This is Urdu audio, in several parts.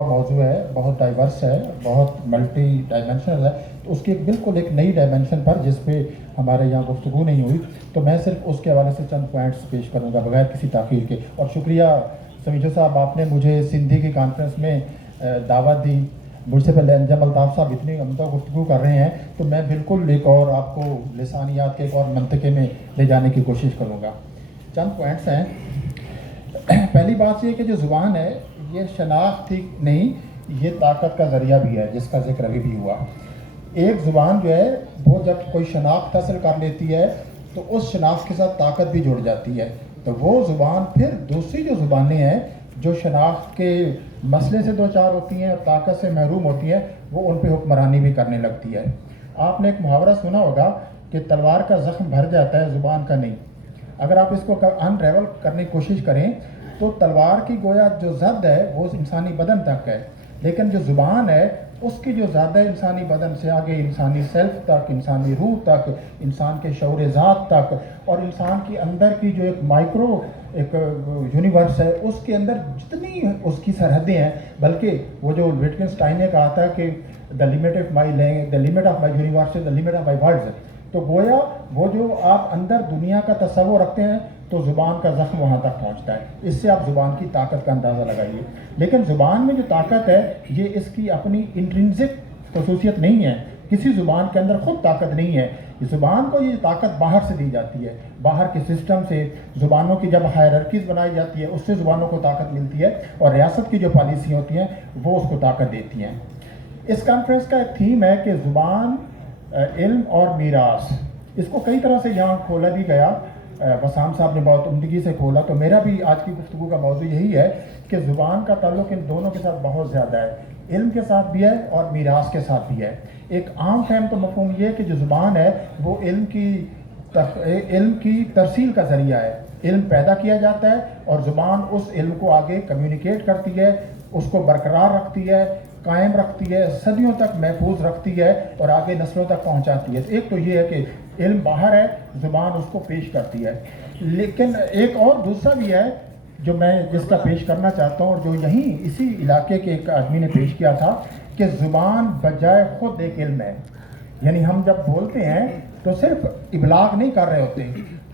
موضوع ہے، بہت ڈائیورس ہے، بہت ملٹی ڈائمینشنل ہے، تو اس کی بالکل ایک نئی ڈائمینشن پر جس پہ ہمارے یہاں گفتگو نہیں ہوئی، تو میں صرف اس کے حوالے سے چند پوائنٹس پیش کروں گا بغیر کسی تاخیر کے. اور شکریہ سمیجو صاحب، آپ نے مجھے سندھی کی کانفرنس میں دعوت دی. مجھ سے پہلے انجم الطاف صاحب اتنی عمدہ گفتگو کر رہے ہیں، تو میں بالکل ایک اور آپ کو لسانیات کے ایک اور منطقے میں لے جانے کی کوشش کروں گا. چند پوائنٹس ہیں. پہلی بات یہ کہ جو زبان ہے یہ شناخت ہی نہیں، یہ طاقت کا ذریعہ بھی ہے، جس کا ذکر ابھی بھی ہوا. ایک زبان جو ہے وہ جب کوئی شناخت حاصل کر لیتی ہے تو اس شناخت کے ساتھ طاقت بھی جڑ جاتی ہے، تو وہ زبان پھر دوسری جو زبانیں ہیں جو شناخت کے مسئلے سے دوچار ہوتی ہیں اور طاقت سے محروم ہوتی ہیں، وہ ان پہ حکمرانی بھی کرنے لگتی ہے. آپ نے ایک محاورہ سنا ہوگا کہ تلوار کا زخم بھر جاتا ہے، زبان کا نہیں. اگر آپ اس کو انریول کرنے کی کوشش کریں تو تلوار کی گویا جو زد ہے وہ انسانی بدن تک ہے، لیکن جو زبان ہے اس کی جو زد ہے انسانی بدن سے آگے انسانی سیلف تک، انسانی روح تک، انسان کے شعور ذات تک، اور انسان کی اندر کی جو ایک مائکرو ایک یونیورس ہے اس کے اندر جتنی اس کی سرحدیں ہیں. بلکہ وہ جو وٹگنسٹائن نے کہا تھا کہ the limit of my language, the limit of my universe is the limit of my words. تو گویا وہ جو آپ اندر دنیا کا تصور رکھتے ہیں تو زبان کا زخم وہاں تک پہنچتا ہے. اس سے آپ زبان کی طاقت کا اندازہ لگائیے. لیکن زبان میں جو طاقت ہے یہ اس کی اپنی انٹرنسک خصوصیت نہیں ہے. کسی زبان کے اندر خود طاقت نہیں ہے. زبان کو یہ طاقت باہر سے دی جاتی ہے، باہر کے سسٹم سے. زبانوں کی جب ہائرارکیز بنائی جاتی ہے اس سے زبانوں کو طاقت ملتی ہے، اور ریاست کی جو پالیسی ہوتی ہیں وہ اس کو طاقت دیتی ہیں. اس کانفرنس کا ایک تھیم ہے کہ زبان، علم اور میراث. اس کو کئی طرح سے یہاں کھولا بھی گیا، وسام صاحب نے بہت عمدگی سے کھولا. تو میرا بھی آج کی گفتگو کا موضوع یہی ہے کہ زبان کا تعلق ان دونوں کے ساتھ بہت زیادہ ہے، علم کے ساتھ بھی ہے اور میراث کے ساتھ بھی ہے. ایک عام فہم تو مفہوم یہ ہے کہ جو زبان ہے وہ علم کی ترسیل کا ذریعہ ہے. علم پیدا کیا جاتا ہے اور زبان اس علم کو آگے کمیونیکیٹ کرتی ہے، اس کو برقرار رکھتی ہے، قائم رکھتی ہے، صدیوں تک محفوظ رکھتی ہے اور آگے نسلوں تک پہنچاتی ہے. ایک تو یہ ہے کہ علم باہر ہے، زبان اس کو پیش کرتی ہے. لیکن ایک اور دوسرا بھی ہے جو میں جس کا پیش کرنا چاہتا ہوں، اور جو یہیں اسی علاقے کے ایک آدمی نے پیش کیا تھا کہ زبان بجائے خود ایک علم ہے. یعنی ہم جب بولتے ہیں تو صرف ابلاغ نہیں کر رہے ہوتے،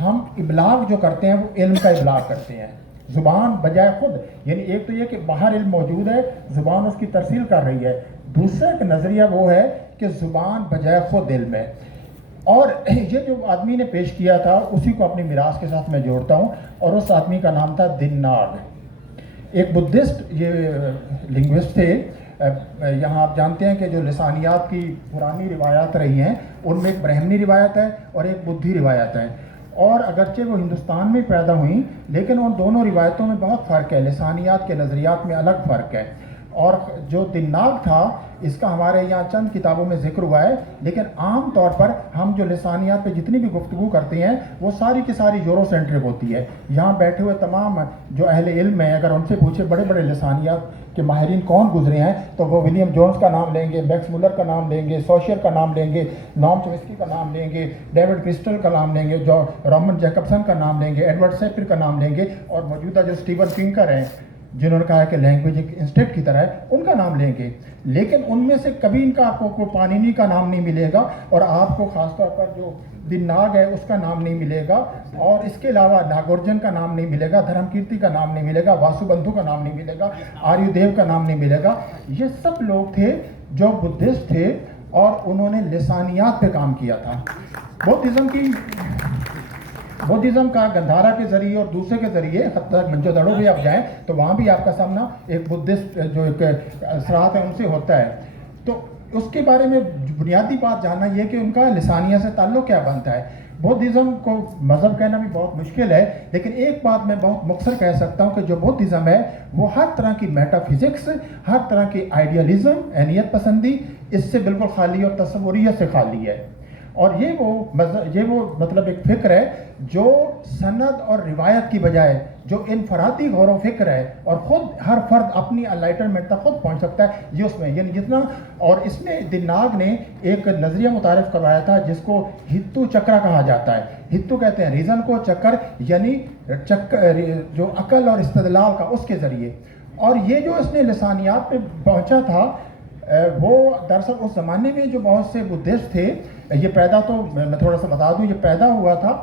ہم ابلاغ جو کرتے ہیں وہ علم کا ابلاغ کرتے ہیں. زبان بجائے خود، یعنی ایک تو یہ کہ باہر علم موجود ہے، زبان اس کی ترسیل کر رہی ہے. دوسرا ایک نظریہ وہ ہے کہ زبان بجائے خود علم ہے. اور یہ جو آدمی نے پیش کیا تھا اسی کو اپنی میراث کے ساتھ میں جوڑتا ہوں، اور اس آدمی کا نام تھا دیناگ. ایک بدھسٹ یہ لنگوسٹ تھے. یہاں آپ جانتے ہیں کہ جو لسانیات کی پرانی روایات رہی ہیں ان میں ایک برہمنی روایت ہے اور ایک بدھی روایت ہے، اور اگرچہ وہ ہندوستان میں پیدا ہوئیں لیکن ان دونوں روایتوں میں بہت فرق ہے، لسانیات کے نظریات میں الگ فرق ہے. اور جو دیناگ تھا اس کا ہمارے یہاں چند کتابوں میں ذکر ہوا ہے، لیکن عام طور پر ہم جو لسانیات پہ جتنی بھی گفتگو کرتے ہیں وہ ساری کی ساری یورو سینٹرک ہوتی ہے. یہاں بیٹھے ہوئے تمام جو اہل علم ہیں اگر ان سے پوچھے بڑے بڑے لسانیات کے ماہرین کون گزرے ہیں تو وہ ولیم جونز کا نام لیں گے، میکس مولر کا نام لیں گے، سوشیر کا نام لیں گے، نام چومسکی کا نام لیں گے، ڈیوڈ کرسٹل کا نام لیں گے، جو رومن جیکبسن کا نام لیں گے، ایڈورڈ سیپر کا نام لیں گے، اور موجودہ جو اسٹیون کنکر ہیں جنہوں نے کہا ہے کہ لینگویج ایک انسٹیٹ کی طرح ہے ان کا نام لیں گے. لیکن ان میں سے کبھی ان کا آپ کو پانینی کا نام نہیں ملے گا، اور آپ کو خاص طور پر جو دیناگ ہے اس کا نام نہیں ملے گا، اور اس کے علاوہ ناگورجن کا نام نہیں ملے گا، دھرم کیرتی کا نام نہیں ملے گا، واسو بندھو کا نام نہیں ملے گا، آریو دیو کا نام نہیں ملے گا. یہ سب لوگ تھے جو بدھسٹ تھے اور انہوں نے لسانیات پہ کام کیا تھا. بدھزم کا گندھارا کے ذریعے اور دوسرے کے ذریعے حتی تک منجو دڑو بھی آپ جائیں تو وہاں بھی آپ کا سامنا ایک بدھسٹ جو ایک اثرات ہیں ان سے ہوتا ہے. تو اس کے بارے میں بنیادی بات جاننا یہ کہ ان کا لسانیہ سے تعلق کیا بنتا ہے. بدھزم کو مذہب کہنا بھی بہت مشکل ہے، لیکن ایک بات میں بہت مختصر کہہ سکتا ہوں کہ جو بدھزم ہے وہ ہر طرح کی میٹا فزکس، ہر طرح کی آئیڈیالزم، اہمیت پسندی اس سے بالکل خالی اور تصوریت سے خالی ہے. اور یہ وہ مطلب ایک فکر ہے جو سند اور روایت کی بجائے جو انفرادی غور و فکر ہے اور خود ہر فرد اپنی انلائٹنمنٹ تک خود پہنچ سکتا ہے، یہ اس میں یعنی جتنا. اور اس میں دیناگ نے ایک نظریہ متعارف کروایا تھا جس کو ہتو چکرا کہا جاتا ہے. ہتو کہتے ہیں ریزن کو، چکر یعنی جو عقل اور استدلال کا اس کے ذریعے. اور یہ جو اس نے لسانیات پہ پہنچا تھا وہ دراصل اس زمانے میں جو بہت سے بدھسٹ تھے، یہ پیدا تو میں تھوڑا سا بتا دوں، یہ پیدا ہوا تھا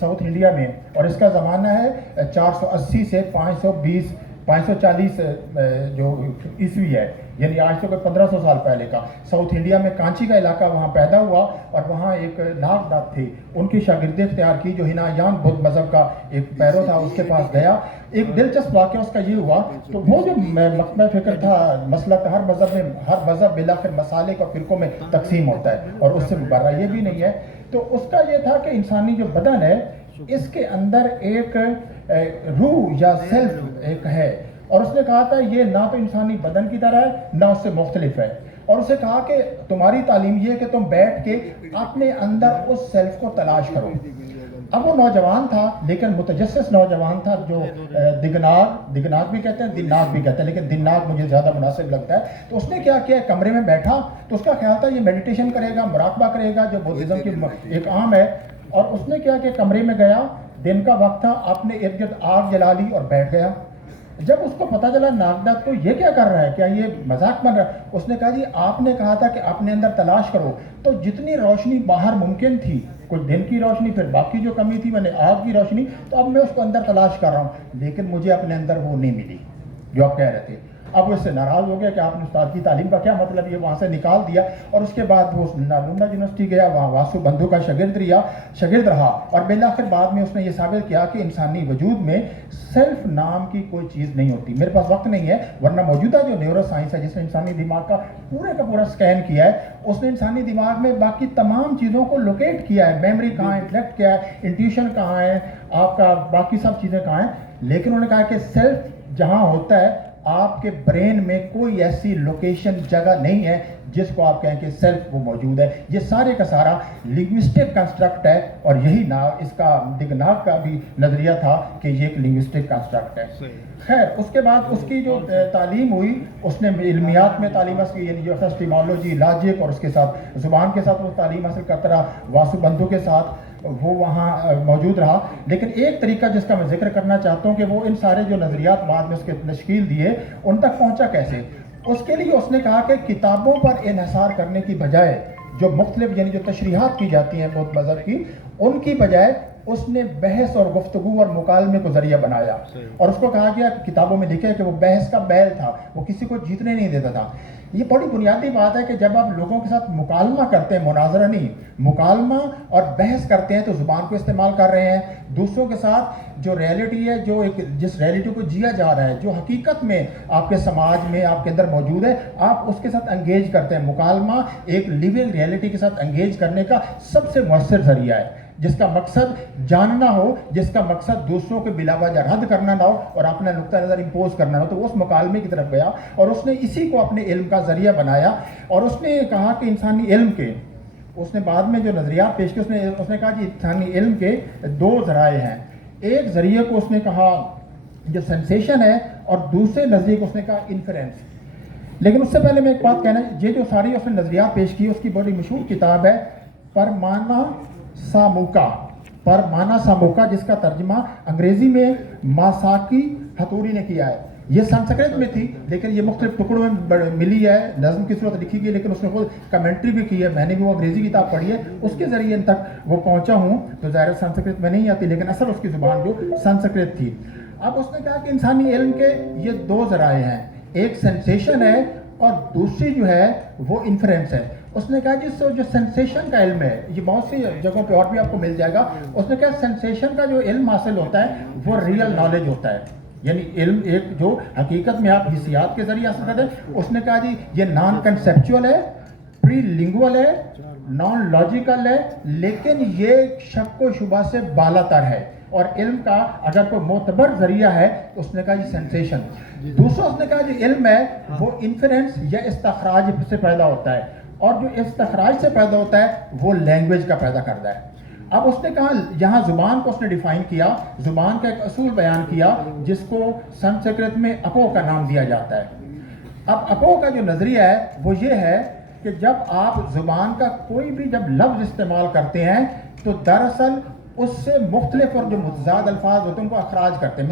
ساؤتھ انڈیا میں، اور اس کا زمانہ ہے 480 سے 540 جو عیسوی ہے، یعنی آج سے کوئی 1500 سال پہلے کا۔ ساؤتھ انڈیا میں کانچی کا علاقہ، وہاں پیدا ہوا، اور وہاں ایک ناگ دت تھے، ان کی شاگردی اختیار کی جو ہینایان بدھ مذہب کا ایک پیرو تھا، اس کے پاس گیا۔ ایک دلچسپ واقعہ اس کا یہ ہوا، تو وہ جو مکتبہ فکر تھا، مسلک ہر مذہب بالآخر مسالک اور فرقوں میں تقسیم ہوتا ہے، اور اس سے مبرہ یہ بھی نہیں ہے۔ تو اس کا یہ تھا کہ انسانی جو بدن ہے اس کے اندر ایک روح یا سیلف ایک ہے، اور اس نے کہا تھا یہ نہ تو انسانی بدن کی طرح ہے نہ اس سے مختلف ہے، اور اسے کہا کہ تمہاری تعلیم یہ ہے کہ تم بیٹھ کے اپنے اندر اس سیلف کو تلاش کرو۔ اب وہ نوجوان تھا، لیکن متجسس نوجوان تھا، جو دگناگ بھی کہتے ہیں، دیناگ بھی کہتے ہیں، لیکن دیناگ مجھے زیادہ مناسب لگتا ہے۔ تو اس نے کیا کیا، کمرے میں بیٹھا، تو اس کا خیال تھا یہ میڈیٹیشن کرے گا، مراقبہ کرے گا، جو بدھزم کی ایک عام ہے۔ اور اس نے کیا کہ کمرے میں گیا، دن کا وقت تھا، آپ نے ارد گرد آگ جلا لی اور بیٹھ گیا۔ جب اس کو پتا چلا ناگدت کو یہ کیا کر رہا ہے، کیا یہ مذاق بن رہا ہے، اس نے کہا جی آپ نے کہا تھا کہ اپنے اندر تلاش کرو، تو جتنی روشنی باہر ممکن تھی، کچھ دن کی روشنی، پھر باقی جو کمی تھی میں نے آگ کی روشنی، تو اب میں اس کو اندر تلاش کر رہا ہوں، لیکن مجھے اپنے اندر وہ نہیں ملی جو آپ کہہ رہے تھے۔ اب وہ اس سے ناراض ہو گیا کہ آپ نے استاد کی تعلیم کا کیا مطلب، یہ وہاں سے نکال دیا، اور اس کے بعد وہ نالندہ یونیورسٹی گیا، وہاں واسو بندھو کا شاگرد رہا، اور بالآخر بعد میں اس نے یہ ثابت کیا کہ انسانی وجود میں سیلف نام کی کوئی چیز نہیں ہوتی۔ میرے پاس وقت نہیں ہے، ورنہ موجودہ جو نیورو سائنس ہے جس نے انسانی دماغ کا پورا سکین کیا ہے، اس نے انسانی دماغ میں باقی تمام چیزوں کو لوکیٹ کیا ہے، میموری کہاں ہے، انٹلیکٹ کیا ہے، انٹیوشن کہاں ہے، آپ کا باقی سب چیزیں کہاں ہیں، لیکن انہوں نے کہا کہ سیلف جہاں ہوتا ہے آپ کے برین میں کوئی ایسی لوکیشن جگہ نہیں ہے جس کو آپ کہیں کہ سیلف وہ موجود ہے۔ یہ سارے کا سارا لنگوسٹک کنسٹرکٹ ہے، اور یہی اس کا دگناگ کا بھی نظریہ تھا کہ یہ ایک لنگوسٹک کنسٹرکٹ ہے۔ خیر اس کے بعد اس کی جو تعلیم ہوئی، اس نے علمیات میں تعلیم حاصل کی، یعنی جو ایپسٹیمولوجی، لاجک، اور اس کے ساتھ زبان کے ساتھ وہ تعلیم حاصل کرتا رہا، واسو بندھو کے ساتھ وہ وہاں موجود رہا۔ لیکن ایک طریقہ جس کا میں ذکر کرنا چاہتا ہوں کہ وہ ان سارے جو نظریات بعد میں اس کے تشکیل دیے ان تک پہنچا کیسے، اس کے لیے اس نے کہا کہ کتابوں پر انحصار کرنے کی بجائے جو مختلف یعنی جو تشریحات کی جاتی ہیں بدھ مذہب کی، ان کی بجائے اس نے بحث اور گفتگو اور مکالمے کو ذریعہ بنایا، اور اس کو کہا گیا کتابوں میں لکھے کہ وہ بحث کا بیل تھا، وہ کسی کو جیتنے نہیں دیتا تھا۔ یہ بڑی بنیادی بات ہے کہ جب آپ لوگوں کے ساتھ مکالمہ کرتے ہیں، مناظرہ نہیں، مکالمہ اور بحث کرتے ہیں، تو زبان کو استعمال کر رہے ہیں دوسروں کے ساتھ، جو ریئلٹی ہے، جو ایک جس ریئلٹی کو جیا جا رہا ہے، جو حقیقت میں آپ کے سماج میں آپ کے اندر موجود ہے، آپ اس کے ساتھ انگیج کرتے ہیں۔ مکالمہ ایک لیونگ ریئلٹی کے ساتھ انگیج کرنے کا سب سے مؤثر ذریعہ ہے، جس کا مقصد جاننا ہو، جس کا مقصد دوسروں کے بلا وجہ رد کرنا نہ ہو اور اپنا نقطہ نظر امپوز کرنا ہو۔ تو وہ اس مکالمے کی طرف گیا اور اس نے اسی کو اپنے علم کا ذریعہ بنایا، اور اس نے کہا کہ انسانی علم کے، اس نے بعد میں جو نظریات پیش کیے، اس نے کہا کہ انسانی علم کے دو ذرائع ہیں۔ ایک ذریعے کو اس نے کہا جو سینسیشن ہے، اور دوسرے نظریے کو اس نے کہا انفرنس۔ لیکن اس سے پہلے میں ایک بات کہنا، یہ جو ساری اس نے نظریات پیش کی، اس کی بڑی مشہور کتاب ہے پرمانا ساموکا، جس کا ترجمہ انگریزی میں ماساکی ہتھوری نے کیا ہے۔ یہ سنسکرت میں تھی، لیکن یہ مختلف ٹکڑوں میں ملی ہے، نظم کی صورت لکھی گئی، لیکن اس نے خود کمنٹری بھی کی ہے، میں نے بھی وہ انگریزی کتاب پڑھی ہے، اس کے ذریعے ان تک وہ پہنچا ہوں۔ تو ظاہر سنسکرت میں نہیں آتی، لیکن اصل اس کی زبان جو سنسکرت تھی۔ اب اس نے کہا کہ انسانی علم کے یہ دو ذرائع ہیں، ایک سینسیشن ہے اور دوسری جو ہے وہ انفرنس ہے۔ اس نے کہا جس جو سینسیشن کا علم ہے، یہ بہت سی جگہوں پہ اور بھی آپ کو مل جائے گا، اس نے کہا سینسیشن کا جو علم حاصل ہوتا ہے وہ ریئل نالج ہوتا ہے، یعنی علم ایک جو حقیقت میں آپ حسیات کے ذریعے حاصل کرتے ہیں۔ اس نے کہا جی یہ نان کنسیپچول ہے، پری لنگول ہے، نان لاجیکل ہے، لیکن یہ شک و شبہ سے بالا تر ہے، اور علم کا اگر کوئی معتبر ذریعہ ہے تو اس نے کہا یہ سینسیشن۔ دوسرا اس نے کہا جو علم ہے وہ انفرنس یا استخراج سے پیدا ہوتا ہے، اور جو استخراج سے پیدا ہوتا ہے وہ لینگویج کا پیدا کرتا ہے۔ اب اس نے کہا یہاں زبان کو اس نے ڈیفائن کیا، زبان کا ایک اصول بیان کیا جس کو سنسکرت میں اپو کا نام دیا جاتا ہے۔ اب اپو کا جو نظریہ ہے وہ یہ ہے کہ جب آپ زبان کا کوئی بھی جب لفظ استعمال کرتے ہیں تو دراصل اس سے مختلف اور جو متضاد الفاظ ہوتے ہیں ان کو اخراج کرتے ہیں.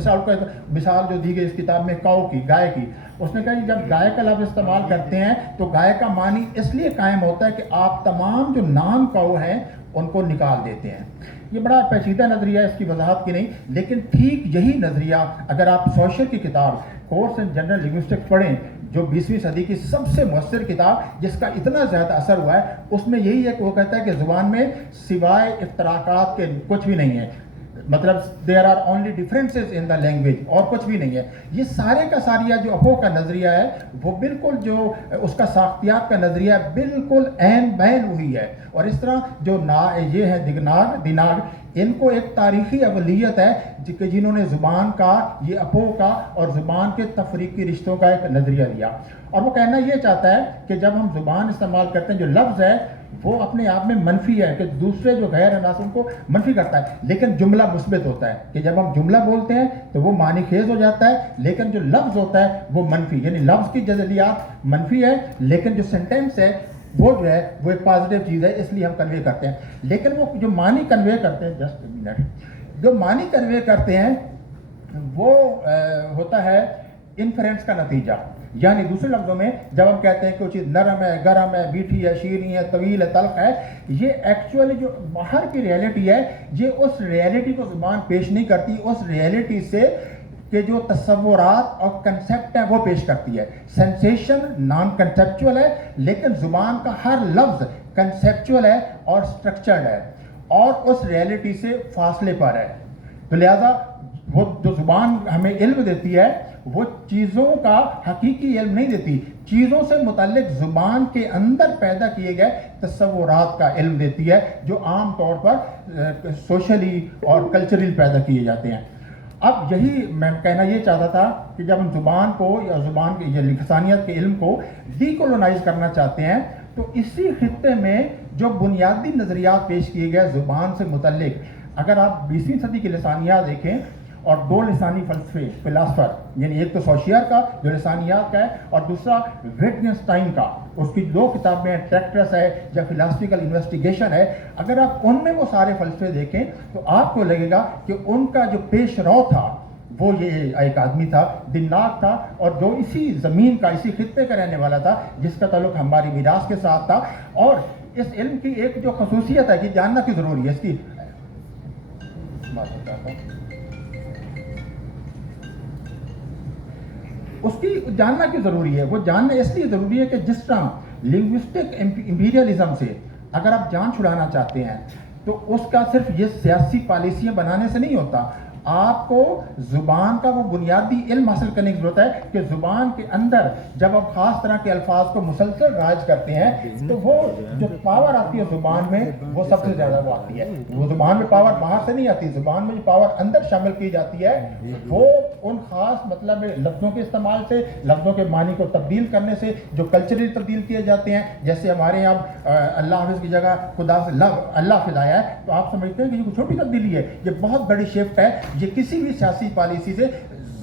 مثال جو دی گئی اس کتاب میں کاؤ کی، گائے کی، اس نے کہا کہ جب گائے کا لفظ استعمال کرتے ہیں تو گائے کا معنی اس لیے قائم ہوتا ہے کہ آپ تمام جو نان کاؤ ہیں ان کو نکال دیتے ہیں. یہ بڑا پیچیدہ نظریہ ہے، اس کی وضاحت کی نہیں، لیکن ٹھیک یہی نظریہ اگر آپ سوشل کی کتاب کورس ان جنرل لنگوسٹکس پڑھیں، جو 20ویں صدی کی سب سے مؤثر کتاب جس کا اتنا زیادہ اثر ہوا ہے، اس میں یہی ہے کہ وہ کہتا ہے کہ زبان میں سوائے افتراقات کے کچھ بھی نہیں ہے. مطلب there are only differences in the language, اور کچھ بھی نہیں ہے. یہ سارے کا ساریہ جو اپو کا نظریہ ہے وہ بالکل جو اس کا ساختیات کا نظریہ ہے بالکل عین بین وہی ہے. اور اس طرح جو یہ ہے دیناگ ان کو ایک تاریخی اولویت ہے کہ جنہوں نے زبان کا، یہ اپو کا اور زبان کے تفریقی رشتوں کا ایک نظریہ دیا. اور وہ کہنا یہ چاہتا ہے کہ جب ہم زبان استعمال کرتے ہیں جو لفظ ہے وہ اپنے آپ میں منفی ہے، کہ دوسرے جو غیر عناصر کو منفی کرتا ہے، لیکن جملہ مثبت ہوتا ہے. کہ جب ہم جملہ بولتے ہیں تو وہ معنی خیز ہو جاتا ہے، لیکن جو لفظ ہوتا ہے وہ منفی، یعنی لفظ کی جزلیات منفی ہے، لیکن جو سینٹینس ہے وہ جو ہے وہ ایک پازیٹیو چیز ہے، اس لیے ہم کنوے کرتے ہیں. لیکن وہ جو معنی کنوے کرتے ہیں، جسٹ منٹ، جو معنی کنوے کرتے ہیں وہ ہوتا ہے انفرنس کا نتیجہ. یعنی دوسرے لفظوں میں جب ہم کہتے ہیں کہ وہ چیز نرم ہے، گرم ہے، میٹھی ہے، شیریں ہے، طویل ہے، تلخ ہے، یہ ایکچولی جو باہر کی ریئلٹی ہے یہ اس ریئلٹی کو زبان پیش نہیں کرتی، اس ریئلٹی سے کہ جو تصورات اور کنسیپٹ ہیں وہ پیش کرتی ہے. سینسیشن نان کنسیپچول ہے، لیکن زبان کا ہر لفظ کنسیپچول ہے اور سٹرکچرڈ ہے اور اس ریئلٹی سے فاصلے پر ہے. تو لہذا وہ جو زبان ہمیں علم دیتی ہے وہ چیزوں کا حقیقی علم نہیں دیتی، چیزوں سے متعلق زبان کے اندر پیدا کیے گئے تصورات کا علم دیتی ہے جو عام طور پر سوشلی اور کلچرل پیدا کیے جاتے ہیں. اب یہی میں کہنا یہ چاہتا تھا کہ جب ہم زبان کو یا زبان کے یا لسانیات کے علم کو ڈی کولونائز کرنا چاہتے ہیں تو اسی خطے میں جو بنیادی نظریات پیش کیے گئے زبان سے متعلق، اگر آپ 20ویں صدی کی لسانیات دیکھیں اور دو لسانی فلسفے فلاسفر، یعنی ایک تو سوشیئر کا جو لسانیات کا ہے اور دوسرا ویٹگنسٹائن کا، اس کی دو کتابیں ٹریکٹرس ہے یا فلاسفیکل انویسٹیگیشن ہے، اگر آپ ان میں وہ سارے فلسفے دیکھیں تو آپ کو لگے گا کہ ان کا جو پیش رو تھا وہ یہ ایک آدمی تھا، دیناگ تھا، اور جو اسی زمین کا، اسی خطے کا رہنے والا تھا جس کا تعلق ہماری میراث کے ساتھ تھا. اور اس علم کی ایک جو خصوصیت ہے کہ جاننا کی ضروری ہے، اس کی جاننا کی ضروری ہے. وہ جاننا اس لیے ضروری ہے کہ جس طرح لنگوسٹک امپیریلزم سے اگر آپ جان چھڑانا چاہتے ہیں تو اس کا صرف یہ سیاسی پالیسیاں بنانے سے نہیں ہوتا، آپ کو زبان کا وہ بنیادی علم حاصل کرنے کی ضرورت ہے کہ زبان کے اندر جب آپ خاص طرح کے الفاظ کو مسلسل رائج کرتے ہیں تو وہ جو پاور آتی ہے زبان میں وہ سب سے زیادہ وہ آتی ہے. وہ زبان میں پاور باہر سے نہیں آتی، زبان میں جو پاور اندر شامل کی جاتی ہے وہ ان خاص مطلب لفظوں کے استعمال سے، لفظوں کے معنی کو تبدیل کرنے سے جو کلچرلی تبدیل کیے جاتے ہیں. جیسے ہمارے یہاں اللہ حافظ کی جگہ خدا سے اللہ فدایا ہے، تو آپ سمجھتے ہیں کہ یہ کوئی چھوٹی تبدیلی ہے، یہ بہت بڑی شفٹ ہے، یہ کسی بھی سیاسی پالیسی سے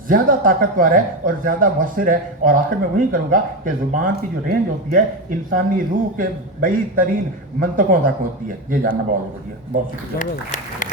زیادہ طاقتور ہے اور زیادہ مؤثر ہے. اور آخر میں وہی کروں گا کہ زبان کی جو رینج ہوتی ہے انسانی روح کے بعید ترین منطقوں تک ہوتی ہے. یہ جاننا بہت ضروری ہے. بہت شکریہ.